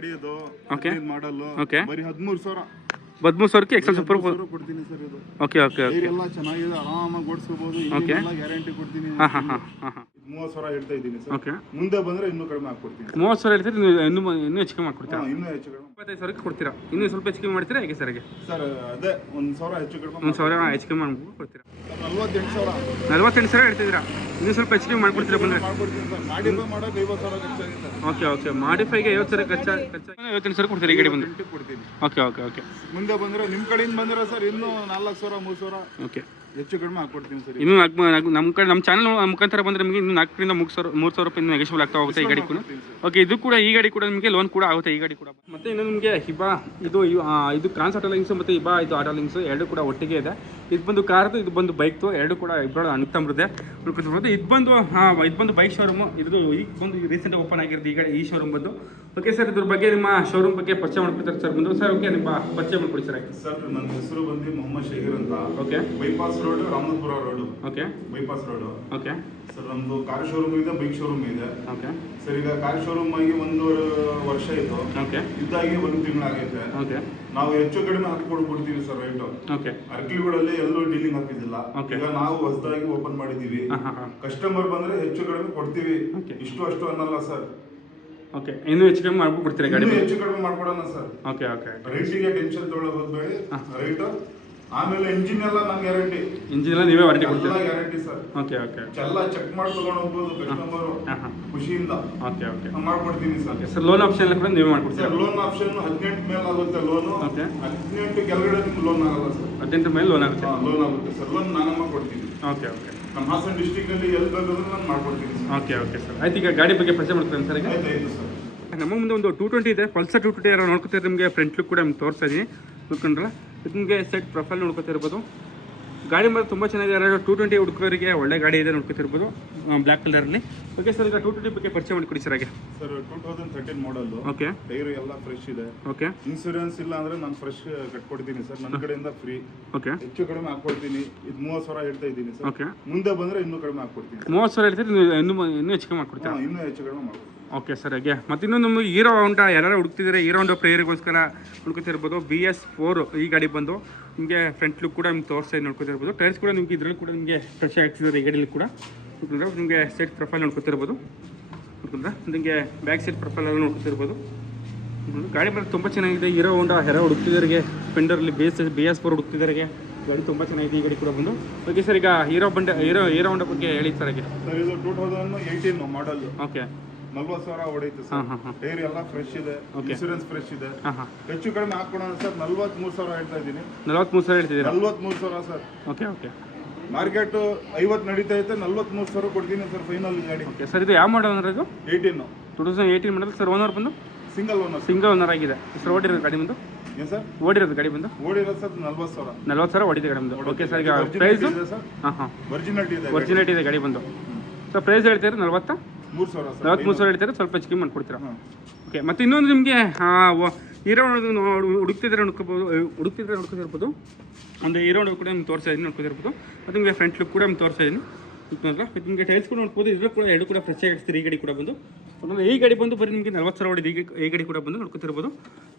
ಗಾಡಿ ಇದು okay model Okay. ಬರೀ ಹದಿಮೂರು ಸಾವಿರ. ಹದಿಮೂರು ಸಾವಿರಕ್ಕೆ ಎಕ್ಸೆಲ್ ಸೂಪರ್ ಕೊಡ್ತೀನಿ ಸರ್ ಇದು. ಓಕೆ ಓಕೆ ಓಕೆ ಎಲ್ಲ ಚೆನ್ನಾಗಿದೆ ಆರಾಮಾಗಿ ಓಡಿಸ್ಕೋಬಹುದು Okay. ಗ್ಯಾರಂಟಿ ಕೊಡ್ತೀನಿ. ಹಾಂ ಹಾಂ ಹಾಂ ಹಾಂ. ಮೂವತ್ತು ಸಾವಿರ ಹೇಳ್ತಾ ಇದ್ದೀನಿ ಸರ್. ಓಕೆ ಮುಂದೆ ಬಂದ್ರೆ ಇನ್ನೂ ಕಡಿಮೆ ಹಾಕ್ಕೊಡ್ತೀನಿ ಮೂವತ್ತು ಸಾವಿರ ಹೇಳ್ತೀರಿ ನೀವು ಇನ್ನೂ ಇನ್ನೂ ಹೆಚ್ಚಿಗೆ ಮಾಡ್ಕೊಡ್ತೀರಾ? ಇನ್ನೂ ಹೆಚ್ಚು ಕಡಿಮೆ. ಇಪ್ಪತ್ತೈದು ಸಾವಿರಕ್ಕೆ ಕೊಡ್ತೀರಾ? ಇನ್ನೂ ಸ್ವಲ್ಪ ಹೆಚ್ಚಿಗೆ ಮಾಡ್ತೀರಾ? ಹೇಗೆ ಸರ್ಗೆ ಸರ್ ಅದೇ ಒಂದು ಸಾವಿರ ಹೆಚ್ಚು ಕಡಿಮೆ ಒಂದು ಸಾವಿರ ಮಾಡ್ಬಿಟ್ಟು ಕೊಡ್ತೀರಾ? ನಲ್ವತ್ತೆಂಟು ಸಾವಿರ. ನಲ್ವತ್ತೆಂಟು ಸಾವಿರ ಹೇಳ್ತಿದ್ದೀರಾ? ಇನ್ನೂ ಸ್ವಲ್ಪ ಹೆಚ್ಚಿಗೆ ಮಾಡ್ಕೊಡ್ತೀರಾ ಬಂದರೆ? ಮಾಡ್ಕೊಡ್ತೀನಿ ಸರ್. ಮಾಡಿಫೈ ಮಾಡೋಕೆ ಐವತ್ತು ಸಾವಿರ ಓಕೆ ಓಕೆ ಮಾಡಿಫೈಗೆ ಐವತ್ತು ಸಾವಿರ ಖರ್ಚು ಖರ್ಚು ಐವತ್ತೆಂಟು ಸಾವಿರ ಕೊಡ್ತೀರಿ ಈ ಗಾಡಿ ಬಂದು ಕೊಡ್ತೀನಿ. ಓಕೆ ಓಕೆ ಓಕೆ ಮುಂದೆ ಬಂದ್ರೆ ನಿಮ್ಮ ಕಡೆಯಿಂದ ಬಂದ್ರೆ ಸರ್ ಇನ್ನೂ ನಾಲ್ಕು ಸಾವಿರ ಮೂರು ಸಾವಿರ. ಓಕೆ ಹೆಚ್ಚು ಕಡಿಮೆ ಹಾಕ್ಕೊಡ್ತೀನಿ ಸರ್ ಇನ್ನೂ ನಾಲ್ಕು ನಾಲ್ಕು- ನಮ್ಮ ಕಡೆ ನಮ್ಮ ಚಾನಲ್ ಮುಖಾಂತರ ಬಂದರೆ ನಿಮಗೆ ಇನ್ನೂ ನಾಲ್ಕರಿಂದ ಮೂರು ಸಾವಿರ ಮೂರು ಸಾವಿರ ರೂಪಾಯಿ ನೆಗೆಷಬಲ್ ಆಗ್ತಾ ಹೋಗುತ್ತೆ ಈ ಗಾಡಿ ಕೂಡ. ಓಕೆ ಇದು ಕೂಡ ಈ ಗಾಡಿ ಕೂಡ ನಿಮಗೆ ಲೋನ್ ಕೂಡ ಆಗುತ್ತೆ ಈ ಗಾಡಿ ಕೂಡ. ಮತ್ತೆ ಇನ್ನು ನಿಮಗೆ ಹಿಬಾ ಇದು ಇದು ಕ್ರಾನ್ಸ್ ಆಟೋ ಲಿಂಗ್ಸ್ ಮತ್ತು ಹಿಬಾ ಇದು ಆಟೋ ಲಿಂಗ್ಸ್ ಎರಡು ಕೂಡ ಒಟ್ಟಿಗೆ ಇದೆ. ಇದು ಬಂದು ಕಾರ್ದು ಇದು ಬಂದು ಬೈಕ್ದು ಎರಡು ಕೂಡ ಇಬ್ಬರು ನೋಡ್ಕೊತಿರ್ಬೋದು ಇದು ಬಂದು ಹಾಂ ಇದು ಬಂದು ಬೈಕ್ ಶೋರೂಮು ಇದು ಈಗ ಬಂದು ರೀಸೆಂಟ್ ಓಪನ್ ಆಗಿರೋದು ಈ ಗಾಡಿ ಈ ಶೋರೂಮ್ ಬಂದು. ಓಕೆ ಸರ್ ಇದ್ರ ಬಗ್ಗೆ ನಿಮ್ಮ ಶೋರೂಮ್ ಬಗ್ಗೆ ಪರಿಚಯ ಮಾಡ್ಕೊತಾರೆ ಸರ್ ಬಂದು ಸರ್ ಓಕೆ ನಿಮ್ಮ ಪರಿಚಯ ಮಾಡ್ಕೊಡಿ ಸರ್ ಆಯ್ತು ಸರ್ ನನ್ನ ಹೆಸರು ಬಂದು ಮೊಹಮ್ಮದ್ ಶಹೀರ್ ಅಂತ. Okay bypass road Ramanathapura road okay bypass road okay sir ನಮ್ದು ಕಾರ್ ಶೋರೂಮ್ ಇದೆ ಬೈಕ್ ಶೋರೂಮ್ ಇದೆ. ಓಕೆ ಸರ್ ಈಗ ಕಾರ್ ಶೋರೂಮ್ ಆಗಿ ಒಂದೂವರೆ ವರ್ಷ ಆಯ್ತು. ಓಕೆ ಇದ್ದಾಗಿ ಒಂದು ತಿಂಗಳಾಗೈತೆ ಓಕೆ ನಾವು ಹೆಚ್ಚು ಕಡಿಮೆ ಹಾಕ್ಕೊಂಡು ಕೊಡ್ತೀವಿ ಸರ್ ರೈಟ್ ಓಕೆ ಅರ್ಕಿಗಳಲ್ಲಿ ಎಲ್ಲೂ ಡೀಲಿಂಗ್ ಹಾಕಿದಿಲ್ಲ ಓಕೆ ಈಗ ನಾವು ಹೊಸದಾಗಿ ಓಪನ್ ಮಾಡಿದ್ದೀವಿ. ಕಸ್ಟಮರ್ ಬಂದ್ರೆ ಹೆಚ್ಚು ಕಡಿಮೆ ಕೊಡ್ತೀವಿ. ಇಷ್ಟು ಅಷ್ಟು ಅನ್ನಲ್ಲ ಸರ್ ಓಕೆ ಇನ್ನೂ ಹೆಚ್ಚು ಕಮ್ಮಿ ಮಾಡ್ಬಿಟ್ಟು ಗಾಡಿ ಇನ್ನೂ ಹೆಚ್ಚು ಕಡಿಮೆ ಮಾಡ್ಕೊಡೋಣ ಸರ್. ಓಕೆ ಓಕೆ ರೈಟಿಗೆ ಟೆನ್ಷನ್ ತೊಗೊಳಕ್ ಹೋಗ್ಬೇಡಿ ರೈಟ್ ಆಮೇಲೆ ಇಂಜಿನ್ ಎಲ್ಲ ನಾನು ಗ್ಯಾರಂಟಿ ಇಂಜಿನ್ ಎಲ್ಲ ನೀವೇ ವಾರಂಟಿ ಕೊಡ್ತೀರಾ? Guarantee sir. Okay okay. ಎಲ್ಲ ಚೆಕ್ ಮಾಡಿ ತಗೊಂಡು ಹೋಗ್ಬೋದು ಕಸ್ಟಮರ್ ಖುಷಿಯಿಂದ. Okay okay. ಮಾಡ್ಕೊಡ್ತೀನಿ ಸರ್. ಸರ್ ಲೋನ್ ಆಪ್ಷನ್ ಎಲ್ಲ ಕೂಡ ನೀವೇ ಮಾಡ್ಕೊಡ್ತೀರಾ? ಲೋನ್ ಆಪ್ಷನ್ ಹದಿನೆಂಟು ಮೇಲೆ ಆಗುತ್ತೆ ಲೋನು ಓಕೆ. ಹದಿನೆಂಟು ಕೆಳಗಡೆ ನಿಮ್ಗೆ ಲೋನ್ ಆಗಲ್ಲ ಸರ್. ಹದಿನೆಂಟು ಮೇಲೆ ಲೋನ್ ಆಗುತ್ತೆ. ಲೋನ್ ಆಗುತ್ತೆ ಸರ್. ಲೋನ್ ನಾನು ಮಾಡ್ಕೊಡ್ತೀನಿ ಓಕೆ ಓಕೆ. ನಮ್ಮ ಹಾಸನ ಡಿಸ್ಟಿಕ್ ಅಲ್ಲಿ ಎಲ್ಲಿ ಬೇಕಾದ್ರೂ ನಾನು ಮಾಡ್ಕೊಡ್ತೀನಿ ಸರ್. Okay okay sir. ಆಯ್ತು ಈಗ ಗಾಡಿ ಬಗ್ಗೆ ಪರಿಚಯ ಮಾಡ್ತೀನಿ ಸರ್ ಈಗ. ಆಯ್ತಾಯ್ತು ಸರ್. ನಮ್ಮ ಮುಂದೆ ಒಂದು ಟೂ ಟ್ವೆಂಟಿ ಇದೆ. ಪಲ್ಸರ್ ಟೂ ಟ್ವೆಂಟಿ ಯಾರೋ ನೋಡ್ಕೊತಾರೆ ನಿಮಗೆ ಫ್ರಂಟ್ ಲುಕ್ ಕೂಡ ನಿಮ್ಗೆ ತೋರಿಸ್ತಾ ಇದೀನಿ. ಇದು ನಿಮಗೆ ಸೆಟ್ ಪ್ರೊಫೈಲ್ ನೋಡ್ಕೊತಿರ್ಬೋದು ಗಾಡಿ ಮಾತ್ರ ತುಂಬ ಚೆನ್ನಾಗಿದೆ. ಯಾರು ಟೂ ಟ್ವೆಂಟಿ ಹುಡುಗರಿಗೆ ಒಳ್ಳೆ ಗಾಡಿ ಇದೆ ನೋಡ್ಕೊತಿರ್ಬೋದು ಬ್ಲ್ಯಾಕ್ ಕಲರಲ್ಲಿ ಓಕೆ ಸರ್ ಈಗ ಟೂ ಟ್ವೆಂಟಿ ಬಗ್ಗೆ ಪರಿಚಯ ಮಾಡಿಕೊಡಿ ಸರ್ ಹಾಗೆ. Sir two thousand thirteen model okay tyre ಎಲ್ಲ ಫ್ರೆಶ್ ಇದೆ. ಓಕೆ ಇನ್ಸೂರೆನ್ಸ್ ಇಲ್ಲ ಅಂದ್ರೆ ನಾನು ಫ್ರೆಶ್ ಕಟ್ಕೊಡ್ತೀನಿ ಸರ್ ನನ್ನ ಕಡೆಯಿಂದ ಫ್ರೀ ಓಕೆ ಹೆಚ್ಚು ಕಡಿಮೆ ಹಾಕೊಡ್ತೀನಿ ಇದು ಮೂವತ್ತು ಸಾವಿರ ಹೇಳ್ತಾ ಇದ್ದೀನಿ ಸರ್ ಓಕೆ ಮುಂದೆ ಬಂದ್ರೆ ಇನ್ನೂ ಕಡಿಮೆ ಹಾಕೊಡ್ತೀನಿ ಮೂವತ್ತು ಸಾವಿರ ಹೇಳ್ತೀರಿ ಇನ್ನು ಇನ್ನೂ ಇನ್ನೂ ಹೆಚ್ಚಿಗೆ ಮಾಡ್ಕೊಡ್ತೀನಿ ಇನ್ನೂ ಹೆಚ್ಚು ಕಡಿಮೆ ಮಾಡ್ಕೊಡ್ತೀನಿ. ಓಕೆ ಸರ್ ಹಾಗೆ. ಮತ್ತು ಇನ್ನೊಂದು ನಮ್ಮದು ಹೀರೋ ಹೊಂಡ ಯಾರು ಹುಡುಕ್ತಿದ್ದಾರೆ ಹೀರೋ ಹೊಂಡ ಪ್ರೇಯರಿಗೋಸ್ಕರ ಹುಡ್ಕೋತಿರ್ಬೋದು ಬಿ ಎಸ್ ಫೋರ್ ಈ ಗಾಡಿ ಬಂದು ನಿಮಗೆ ಫ್ರಂಟ್ ಲುಕ್ ಕೂಡ ನಿಮ್ಗೆ ತೋರಿಸ್ತಾ ನೋಡ್ಕೊತಿರ್ಬೋದು. ಟೈರ್ಸ್ ಕೂಡ ನಿಮ್ಗೆ ಇದರಲ್ಲಿ ಕೂಡ ನಿಮಗೆ ಫ್ರೆಶ್ ಹಾಕ್ಸಿದ್ದಾರೆ ಈ ಗಾಡಿಯಲ್ಲಿ ಕೂಡ. ನಿಮಗೆ ಸೆಟ್ ಪ್ರೊಫೈಲ್ ನೋಡ್ಕೊತಿರ್ಬೋದು. ನೋಡ್ಕೊಂಡ್ರೆ ನಿಮಗೆ ಬ್ಯಾಕ್ ಸೈಡ್ ಪ್ರೊಫೈಲ್ ಎಲ್ಲ ನೋಡ್ಕೊತಿರ್ಬೋದು. ಗಾಡಿ ಮೇಲೆ ತುಂಬ ಚೆನ್ನಾಗಿದೆ. ಹೀರೋ ಹೊಂಡ ಹೆರ ಹುಡುಕ್ತಿದ್ದಾರೆ ಸ್ಪೆಂಡರ್ಲಿ B S B S four ಹುಡುಕ್ತಿದ್ದಾರೆ ಗಾಡಿ ತುಂಬ ಚೆನ್ನಾಗಿದೆ ಈ ಗಾಡಿ ಕೂಡ ಬಂದು. ಓಕೆ ಸರ್ ಈಗ ಹೀರೋ ಬಂಡೆ ಹೀರೋ ಹೀರೋ ಹೊಂಡ ಬಗ್ಗೆ ಹೇಳಿ ಸರ್ ಹಾಗೆ. ಸರ್ ಇದು two thousand eighteen model okay ನಲ್ವತ್ತು ಸಾವಿರ ಹೊಡೆಯುತ್ತೆ ಸರ್. ಟೈರ್ ಎಲ್ಲ ಫ್ರೆಶ್ ಇದೆ ಇನ್ಶೂರೆನ್ಸ್ ಇನ್ಸೂರೆನ್ಸ್ ಫ್ರೆಶ್ ಇದೆ. ಹೆಚ್ಚು ಕಡಿಮೆ ಹಾಕೊಳ್ಳೋಣ ಸರ್ ನಲ್ವತ್ಮೂರು ಸಾವಿರ ಹೇಳ್ತಾ ಇದ್ದೀನಿ. ನಲವತ್ತ್ಮೂರು ಸಾವಿರ ಹೇಳ್ತಿದ್ದೀರಾ? ನಲ್ವತ್ಮೂರು ಸಾವಿರ ಸರ್. ಓಕೆ ಓಕೆ ಮಾರ್ಕೆಟ್ ಐವತ್ತು ನಡೀತಾ ಐತೆ ನಲ್ವತ್ಮೂರು ಸಾವಿರ ಕೊಡ್ತೀನಿ ಸರ್ ಫೈನಲ್ ಗಾಡಿ. ಓಕೆ ಸರ್ ಇದು ಯಾವ ಮಾಡಲ್ ಅಂದ್ರೆ ಇದು? Eighteen two thousand eighteen model sir owner ಬಂದು? ಸಿಂಗಲ್ ಓನರ್ ಸಿಂಗಲ್ ಓನರ್ ಆಗಿದೆ. ಸರ್ ಓಡಿರೋದು ಗಾಡಿ ಬಂದು? ಏನು ಸರ್? ಓಡಿರೋದು ಗಾಡಿ ಬಂದು? ಓಡಿರೋ ಸರ್ ನಲ್ವತ್ತು ಸಾವಿರ. ನಲ್ವತ್ತು ಸಾವಿರ ಓಡಿದೆ ಗಾಡಿ ಬಂದು. ಓಕೆ ಸರ್ ಈಗ ಪ್ರೈಸ್ ಇದೆ ಹಾಂ ಹಾಂ. ಒರಿಜಿನಾಲಿಟಿ ಇದೆ ಒರಿಜಿನಾಲಿಟಿ ಇದೆ ಗಾಡಿ ಬಂದು. ಸರ್ ಪ್ರೈಸ್ ಹೇಳ್ತೀರಾ ನಲ್ವತ್ತ? ಮೂರು ಸಾವಿರ ಸಾವಿರ ಹೇಳ್ತೀರಾ ಸ್ವಲ್ಪ ಹೆಚ್ಚಿಗೆ ಮಾಡ್ಕೊಡ್ತೀರಾ? ಹಾಂ ಓಕೆ ಮತ್ತೆ ಇನ್ನೊಂದು ನಿಮಗೆ ಹೀರೋ ಹುಡುಕ್ತಿದ್ರೆ ನೋಡ್ಕೋಬೋದು ಹುಡುಕ್ತಿದ್ರೆ ನೋಡ್ಕೊತಿರ್ಬೋದು ಒಂದು ಹೀರೋ ಕೂಡ ನಿಮ್ಗೆ ತೋರಿಸ್ತಾ ಇದ್ದೀನಿ ನೋಡ್ಕೊತಿರ್ಬೋದು ಮತ್ತು ನಿಮಗೆ ಫ್ರಂಟ್ ಲುಕ್ ಕೂಡ ನಿಮ್ಗೆ ತೋರಿಸ್ತಾ ಇದ್ದೀನಿ ನಿಮಗೆ ಟೈಲ್ಸ್ ಕೂಡ ನೋಡ್ಬೋದು ಇದ್ರೂ ಕೂಡ ಎರಡು ಕೂಡ ಫ್ರೆಶ್ ಆಗಿ ಹಾಕ್ಸ್ತೀರಿ ಈ ಗಡಿ ಕೂಡ ಬಂದು. ಆಮೇಲೆ ಈ ಗಾಡಿ ಬಂದು ಬರೀ ನಿಮಗೆ ನಲ್ವತ್ತು ಸಾವಿರ ಹೊಡಿದೆ ಈ ಗಾಡಿ ಕೂಡ ಬಂದು ನೋಡ್ಕೊತಿರ್ಬೋದು.